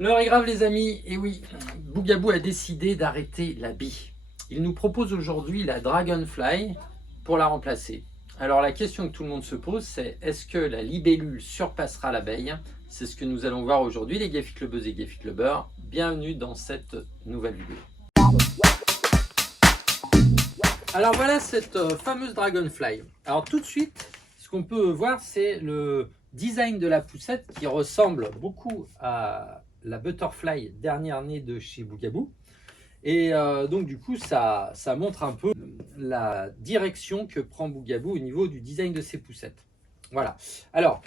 L'heure est grave les amis, et oui, Bougaboo a décidé d'arrêter la bie. Il nous propose aujourd'hui la Dragonfly pour la remplacer. Alors la question que tout le monde se pose, c'est est-ce que la libellule surpassera l'abeille? C'est ce que nous allons voir aujourd'hui les Gaffy-Clubbeuses et Gaffy-Clubbeurs. Bienvenue dans cette nouvelle vidéo. Alors voilà cette fameuse Dragonfly. Alors tout de suite, ce qu'on peut voir, c'est le design de la poussette qui ressemble beaucoup à la Butterfly dernière née de chez Bougaboo. Et donc du coup, ça montre un peu la direction que prend Bougaboo au niveau du design de ses poussettes. Voilà. Alors,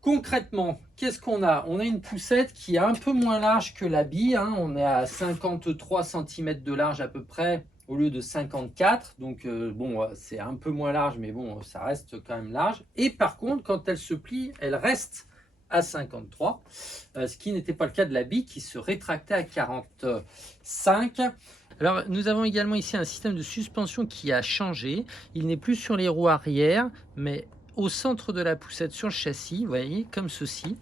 concrètement, qu'est-ce qu'on a? On a une poussette qui est un peu moins large que la bie. Hein. On est à 53 cm de large à peu près, au lieu de 54. Donc bon, c'est un peu moins large, mais bon, ça reste quand même large. Et par contre, quand elle se plie, elle reste à 53, ce qui n'était pas le cas de la bie qui se rétractait à 45. Alors nous avons également ici un système de suspension qui a changé. Il n'est plus sur les roues arrière, mais au centre de la poussette sur le châssis, vous voyez, comme ceci.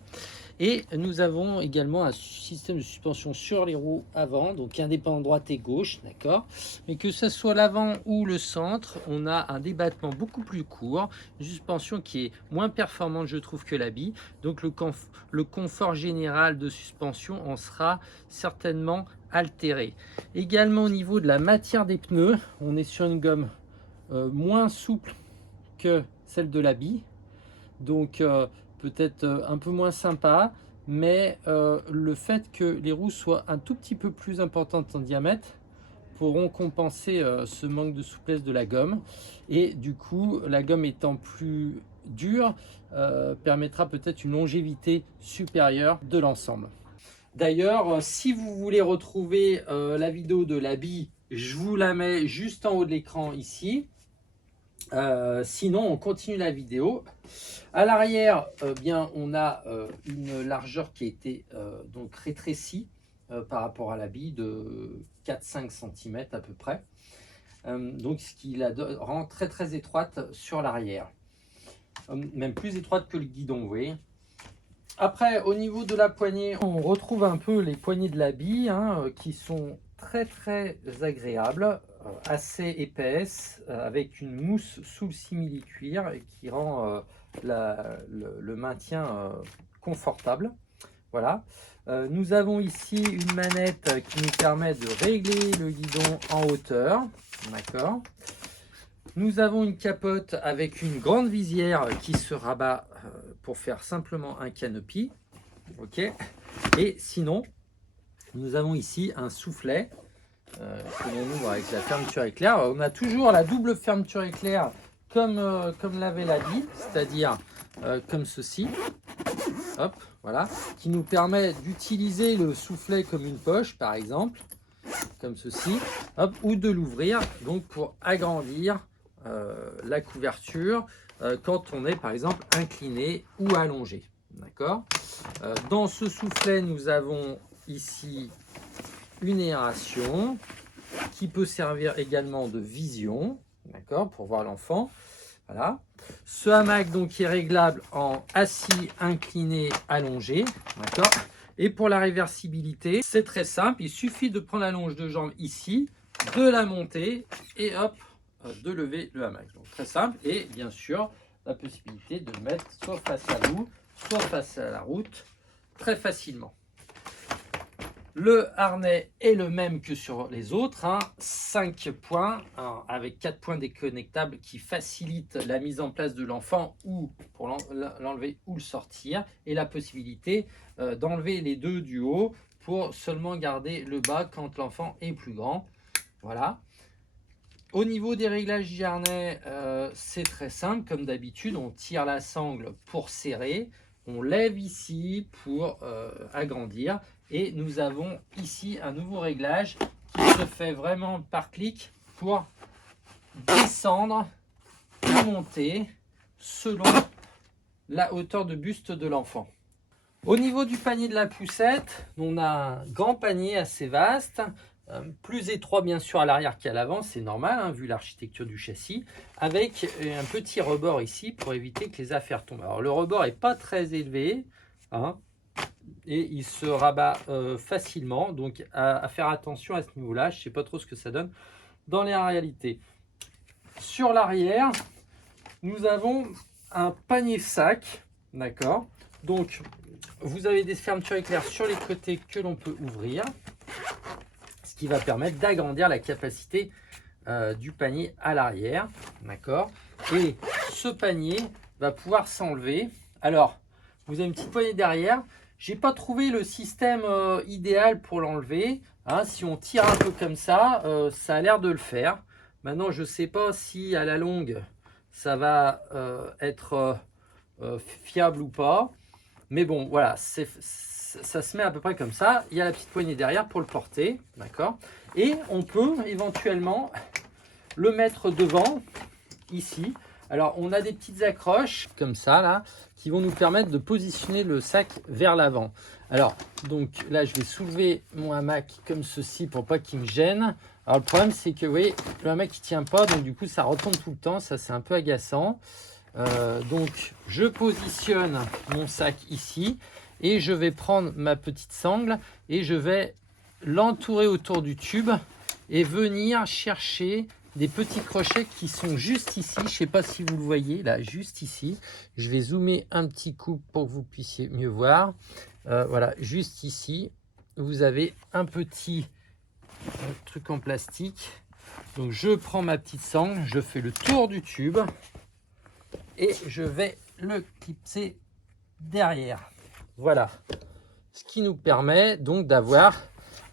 Et nous avons également un système de suspension sur les roues avant, donc indépendant droite et gauche, d'accord. Mais que ce soit l'avant ou le centre, on a un débattement beaucoup plus court, une suspension qui est moins performante, je trouve, que la bie. Donc le confort général de suspension en sera certainement altéré. Également au niveau de la matière des pneus, on est sur une gomme moins souple que celle de la bie. Donc peut-être un peu moins sympa, mais le fait que les roues soient un tout petit peu plus importantes en diamètre pourront compenser ce manque de souplesse de la gomme, et du coup la gomme étant plus dure permettra peut-être une longévité supérieure de l'ensemble. D'ailleurs, si vous voulez retrouver la vidéo de la bie, je vous la mets juste en haut de l'écran ici. Sinon on continue la vidéo. À l'arrière, bien on a une largeur qui a été donc rétrécie par rapport à la bie de 4-5 cm à peu près, donc ce qui la rend très étroite sur l'arrière, même plus étroite que le guidon, vous voyez. Après, au niveau de la poignée, on retrouve un peu les poignées de la bie qui sont très agréables, assez épaisses, avec une mousse sous le simili-cuir et qui rend le maintien confortable. Voilà. Nous avons ici une manette qui nous permet de régler le guidon en hauteur. D'accord. Nous avons une capote avec une grande visière qui se rabat pour faire simplement un canopy. Ok. Et sinon, nous avons ici un soufflet que l'on ouvre avec la fermeture éclair. On a toujours la double fermeture éclair comme l'avait la bie, c'est-à-dire comme ceci. Hop, voilà, qui nous permet d'utiliser le soufflet comme une poche, par exemple, comme ceci, hop, ou de l'ouvrir donc pour agrandir la couverture quand on est par exemple incliné ou allongé. D'accord. Dans ce soufflet, nous avons ici une aération qui peut servir également de vision, d'accord, pour voir l'enfant. Voilà. Ce hamac donc est réglable en assis, incliné, allongé, d'accord. Et pour la réversibilité, c'est très simple. Il suffit de prendre la longe de jambe ici, de la monter et hop, de lever le hamac. Donc très simple, et bien sûr la possibilité de mettre soit face à vous, soit face à la route, très facilement. Le harnais est le même que sur les autres, 5 points, avec 4 points déconnectables qui facilitent la mise en place de l'enfant ou pour l'enlever ou le sortir, et la possibilité d'enlever les deux du haut pour seulement garder le bas quand l'enfant est plus grand. Voilà. Au niveau des réglages du harnais, c'est très simple, comme d'habitude, on tire la sangle pour serrer, on lève ici pour agrandir, et nous avons ici un nouveau réglage qui se fait vraiment par clic pour descendre ou monter selon la hauteur de buste de l'enfant. Au niveau du panier de la poussette, on a un grand panier assez vaste, plus étroit bien sûr à l'arrière qu'à l'avant, c'est normal vu l'architecture du châssis, avec un petit rebord ici pour éviter que les affaires tombent. Alors le rebord n'est pas très élevé, et il se rabat facilement. Donc à faire attention à ce niveau-là. Je ne sais pas trop ce que ça donne dans les réalités. Sur l'arrière, nous avons un panier sac, d'accord. Donc vous avez des fermetures éclairs sur les côtés que l'on peut ouvrir, ce qui va permettre d'agrandir la capacité du panier à l'arrière, d'accord. Et ce panier va pouvoir s'enlever. Alors, vous avez une petite poignée derrière. J'ai pas trouvé le système idéal pour l'enlever. Hein, si on tire un peu comme ça, ça a l'air de le faire. Maintenant, je sais pas si à la longue, ça va être fiable ou pas. Mais bon, voilà, ça se met à peu près comme ça. Il y a la petite poignée derrière pour le porter, d'accord. Et on peut éventuellement le mettre devant, ici. Alors, on a des petites accroches comme ça, là, qui vont nous permettre de positionner le sac vers l'avant. Alors, donc là, je vais soulever mon hamac comme ceci pour pas qu'il me gêne. Alors, le problème, c'est que, vous voyez, le hamac, il tient pas, donc du coup, ça retombe tout le temps. Ça, c'est un peu agaçant. Donc, je positionne mon sac ici et je vais prendre ma petite sangle et je vais l'entourer autour du tube et venir chercher des petits crochets qui sont juste ici. Je ne sais pas si vous le voyez, là, juste ici. Je vais zoomer un petit coup pour que vous puissiez mieux voir. Voilà, juste ici, vous avez un petit truc en plastique. Donc, je prends ma petite sangle, je fais le tour du tube et je vais le clipser derrière. Voilà, ce qui nous permet donc d'avoir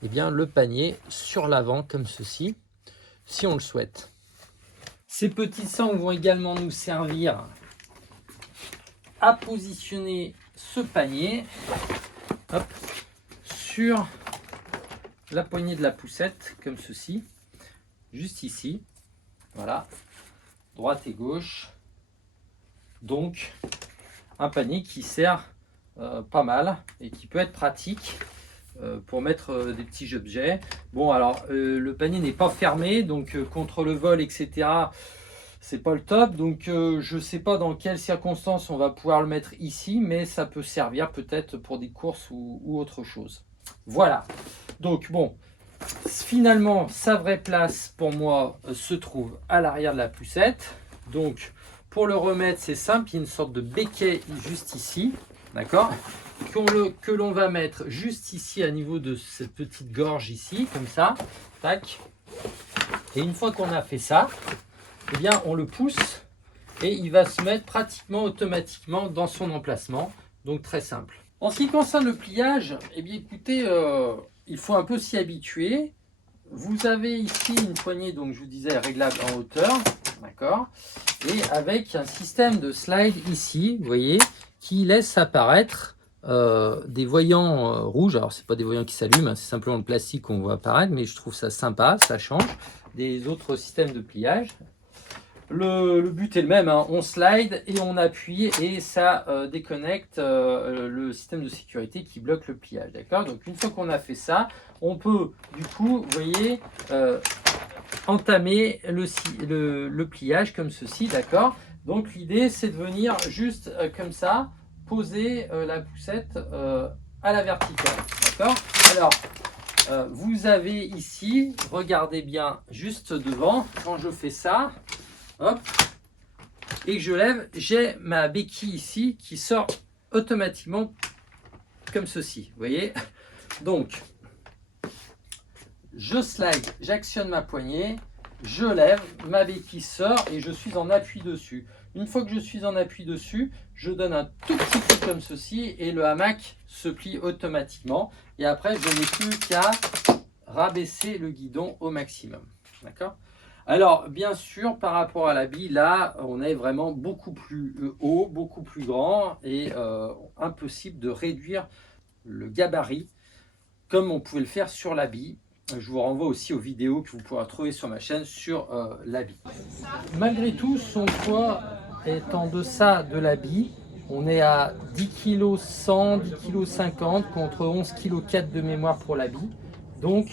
le panier sur l'avant comme ceci, si on le souhaite. Ces petits sangles vont également nous servir à positionner ce panier, hop, sur la poignée de la poussette, comme ceci, juste ici. Voilà, droite et gauche. Donc, un panier qui sert pas mal et qui peut être pratique pour mettre des petits objets. Bon, alors le panier n'est pas fermé, donc contre le vol, etc., c'est pas le top. Donc je sais pas dans quelles circonstances on va pouvoir le mettre ici, mais ça peut servir peut-être pour des courses ou autre chose. Voilà. Donc bon, finalement, sa vraie place pour moi se trouve à l'arrière de la poussette. Donc pour le remettre, c'est simple, il y a une sorte de béquet juste ici, d'accord, que l'on va mettre juste ici à niveau de cette petite gorge ici, comme ça, tac. Et une fois qu'on a fait ça, eh bien on le pousse et il va se mettre pratiquement automatiquement dans son emplacement, donc très simple. En ce qui concerne le pliage, eh bien écoutez, il faut un peu s'y habituer. Vous avez ici une poignée, donc je vous disais, réglable en hauteur, d'accord, et avec un système de slide ici, vous voyez, qui laisse apparaître des voyants rouges. Alors, c'est pas des voyants qui s'allument, hein, c'est simplement le plastique qu'on voit apparaître, mais je trouve ça sympa, ça change des autres systèmes de pliage. Le but est le même, hein, on slide et on appuie et ça déconnecte le système de sécurité qui bloque le pliage, d'accord. Donc une fois qu'on a fait ça, on peut du coup, vous voyez, entamer le pliage comme ceci, d'accord. Donc l'idée c'est de venir juste comme ça, poser la poussette à la verticale, d'accord. Alors vous avez ici, regardez bien juste devant, quand je fais ça, hop, et que je lève, j'ai ma béquille ici qui sort automatiquement comme ceci, vous voyez. Donc je slide, j'actionne ma poignée, je lève, ma béquille sort et je suis en appui dessus. Une fois que je suis en appui dessus, je donne un tout petit coup comme ceci et le hamac se plie automatiquement. Et après, je n'ai plus qu'à rabaisser le guidon au maximum. D'accord ? Alors, bien sûr, par rapport à l'habit, là, on est vraiment beaucoup plus haut, beaucoup plus grand et impossible de réduire le gabarit comme on pouvait le faire sur l'habit. Je vous renvoie aussi aux vidéos que vous pourrez trouver sur ma chaîne sur l'habit. Malgré tout, son poids est en deçà de l'habit. On est à 10 kg 100, 10 kg 50 contre 11 kg 4 de mémoire pour l'habit. Donc,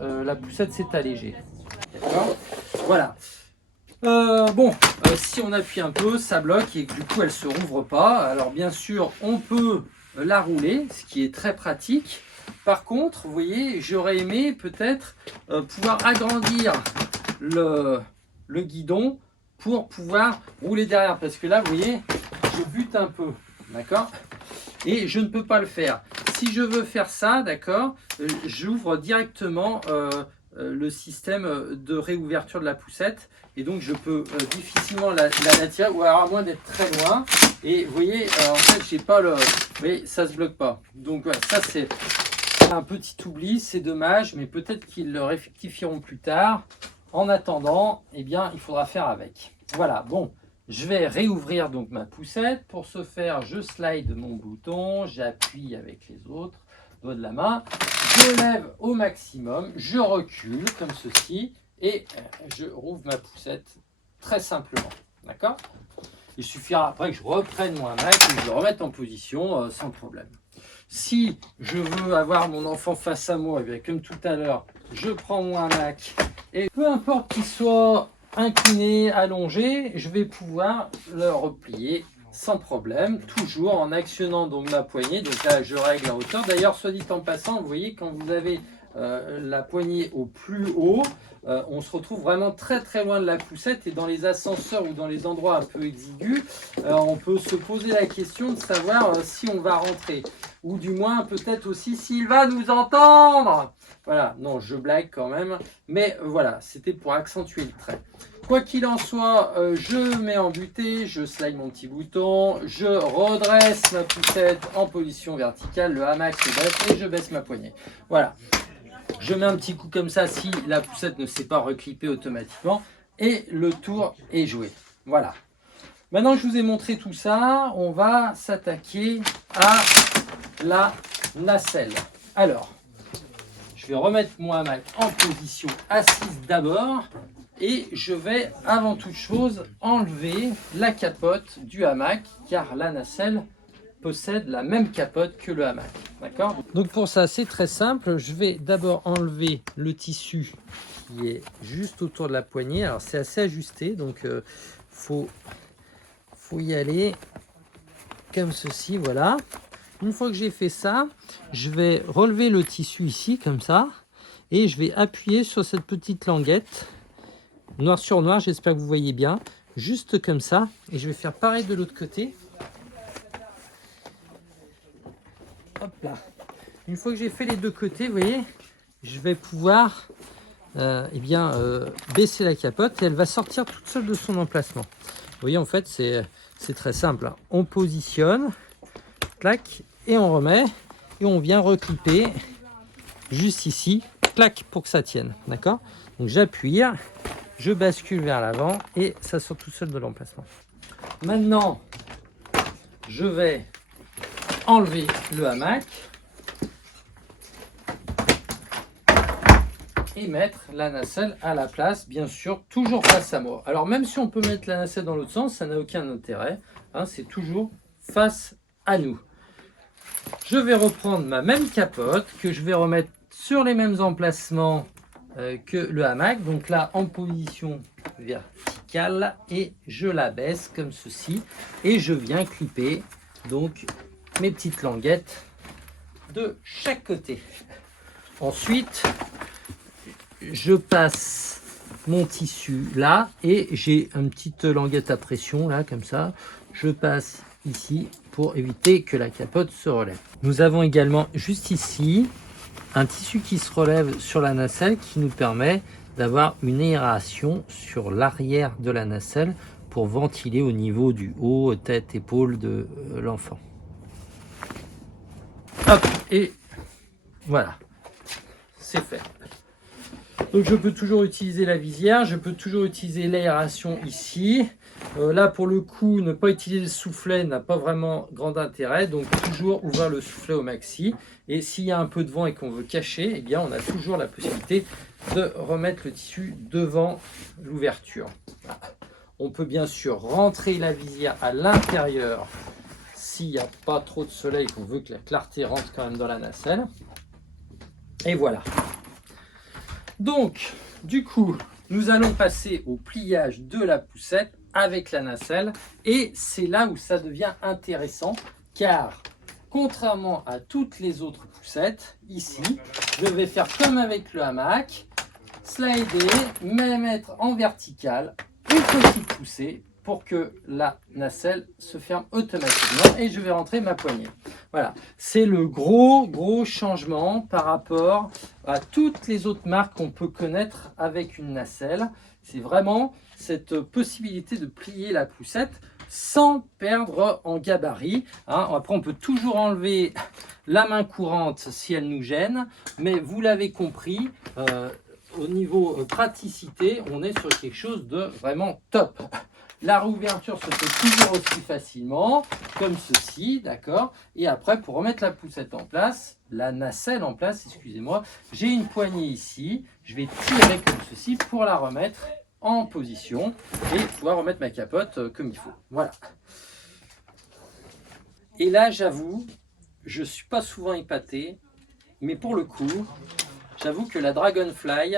la poussette s'est allégée. D'accord ? Voilà. Si on appuie un peu, ça bloque et du coup, elle ne se rouvre pas. Alors, bien sûr, on peut la rouler, ce qui est très pratique. Par contre, vous voyez, j'aurais aimé peut-être pouvoir agrandir le guidon pour pouvoir rouler derrière. Parce que là, vous voyez, je bute un peu, d'accord? Et je ne peux pas le faire. Si je veux faire ça, d'accord, j'ouvre directement le système de réouverture de la poussette. Et donc, je peux difficilement la tirer, ou alors à moins d'être très loin. Et vous voyez, en fait, j'ai pas le... Vous voyez, ça se bloque pas. Donc, voilà, ça, c'est un petit oubli. C'est dommage, mais peut-être qu'ils le rectifieront plus tard. En attendant, eh bien, il faudra faire avec. Voilà, bon. Je vais réouvrir donc ma poussette. Pour ce faire, je slide mon bouton, j'appuie avec les autres doigts de la main, je lève au maximum, je recule comme ceci et je rouvre ma poussette très simplement. D'accord? Il suffira après que je reprenne mon hamac et que je le remette en position sans problème. Si je veux avoir mon enfant face à moi, eh bien, comme tout à l'heure, je prends mon hamac et peu importe qu'il soit incliné, allongé, je vais pouvoir le replier sans problème, toujours en actionnant donc ma poignée. Donc là, je règle la hauteur. D'ailleurs, soit dit en passant, vous voyez, quand vous avez la poignée au plus haut, on se retrouve vraiment très très loin de la poussette, et dans les ascenseurs ou dans les endroits un peu exigus, on peut se poser la question de savoir si on va rentrer, ou du moins peut-être aussi s'il va nous entendre. Voilà, non, je blague quand même, mais voilà, c'était pour accentuer le trait. Quoi qu'il en soit, je mets en butée, je slide mon petit bouton, je redresse ma poussette en position verticale, le hamac se baisse et je baisse ma poignée. Voilà, je mets un petit coup comme ça si la poussette ne s'est pas reclippée automatiquement et le tour est joué. Voilà. Maintenant que je vous ai montré tout ça, on va s'attaquer à la nacelle. Alors, je vais remettre mon hamac en position assise d'abord et je vais avant toute chose enlever la capote du hamac car la nacelle possède la même capote que le hamac. D'accord? Donc pour ça, c'est très simple. Je vais d'abord enlever le tissu qui est juste autour de la poignée. Alors c'est assez ajusté, donc faut y aller comme ceci, voilà. Une fois que j'ai fait ça, je vais relever le tissu ici, comme ça, et je vais appuyer sur cette petite languette, noir sur noir, j'espère que vous voyez bien, juste comme ça, et je vais faire pareil de l'autre côté. Hop là. Une fois que j'ai fait les deux côtés, vous voyez, je vais pouvoir baisser la capote, et elle va sortir toute seule de son emplacement. Vous voyez, en fait, c'est très simple, hein. On positionne, clac, et on remet, et on vient reclipper juste ici, clac, pour que ça tienne, d'accord? Donc j'appuie, je bascule vers l'avant, et ça sort tout seul de l'emplacement. Maintenant, je vais enlever le hamac et mettre la nacelle à la place, bien sûr, toujours face à moi. Alors même si on peut mettre la nacelle dans l'autre sens, ça n'a aucun intérêt, hein, c'est toujours face à nous. Je vais reprendre ma même capote que je vais remettre sur les mêmes emplacements que le hamac. Donc là, en position verticale, et je la baisse comme ceci. Et je viens clipper donc mes petites languettes de chaque côté. Ensuite, je passe mon tissu là et j'ai une petite languette à pression là, comme ça. Je passe ici pour éviter que la capote se relève. Nous avons également juste ici un tissu qui se relève sur la nacelle qui nous permet d'avoir une aération sur l'arrière de la nacelle pour ventiler au niveau du haut, tête, épaule de l'enfant. Hop, et voilà, c'est fait. Donc je peux toujours utiliser la visière, je peux toujours utiliser l'aération ici. Là pour le coup, ne pas utiliser le soufflet n'a pas vraiment grand intérêt, donc toujours ouvrir le soufflet au maxi. Et s'il y a un peu de vent et qu'on veut cacher, eh bien on a toujours la possibilité de remettre le tissu devant l'ouverture. Voilà. On peut bien sûr rentrer la visière à l'intérieur s'il n'y a pas trop de soleil, qu'on veut que la clarté rentre quand même dans la nacelle. Et voilà. Donc, du coup, nous allons passer au pliage de la poussette avec la nacelle. Et c'est là où ça devient intéressant, car contrairement à toutes les autres poussettes, ici, je vais faire comme avec le hamac, slider, me mettre en vertical, une petite poussée pour que la nacelle se ferme automatiquement et je vais rentrer ma poignée. Voilà, c'est le gros changement par rapport à toutes les autres marques qu'on peut connaître avec une nacelle. C'est vraiment cette possibilité de plier la poussette sans perdre en gabarit. Hein. Après, on peut toujours enlever la main courante si elle nous gêne, mais vous l'avez compris, au niveau praticité, on est sur quelque chose de vraiment top. La réouverture se fait toujours aussi facilement, comme ceci, d'accord. Et après, pour remettre la poussette en place, la nacelle en place, excusez-moi, j'ai une poignée ici. Je vais tirer comme ceci pour la remettre en position et pouvoir remettre ma capote comme il faut. Voilà. Et là, j'avoue, je ne suis pas souvent épaté, mais pour le coup, j'avoue que la Dragonfly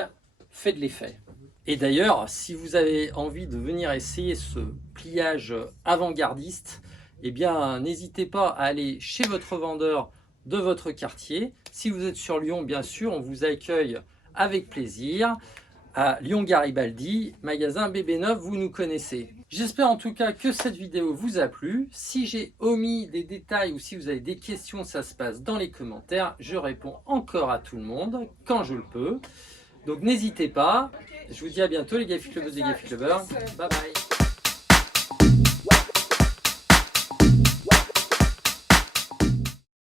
fait de l'effet. Et d'ailleurs, si vous avez envie de venir essayer ce pliage avant-gardiste, eh bien, n'hésitez pas à aller chez votre vendeur de votre quartier. Si vous êtes sur Lyon, bien sûr, on vous accueille avec plaisir à Lyon-Garibaldi, magasin BB9, vous nous connaissez. J'espère en tout cas que cette vidéo vous a plu. Si j'ai omis des détails ou si vous avez des questions, ça se passe dans les commentaires. Je réponds encore à tout le monde quand je le peux. Donc n'hésitez pas. Je vous dis à bientôt les Gafi Clubbers et Gafi Clubbers. Bye bye.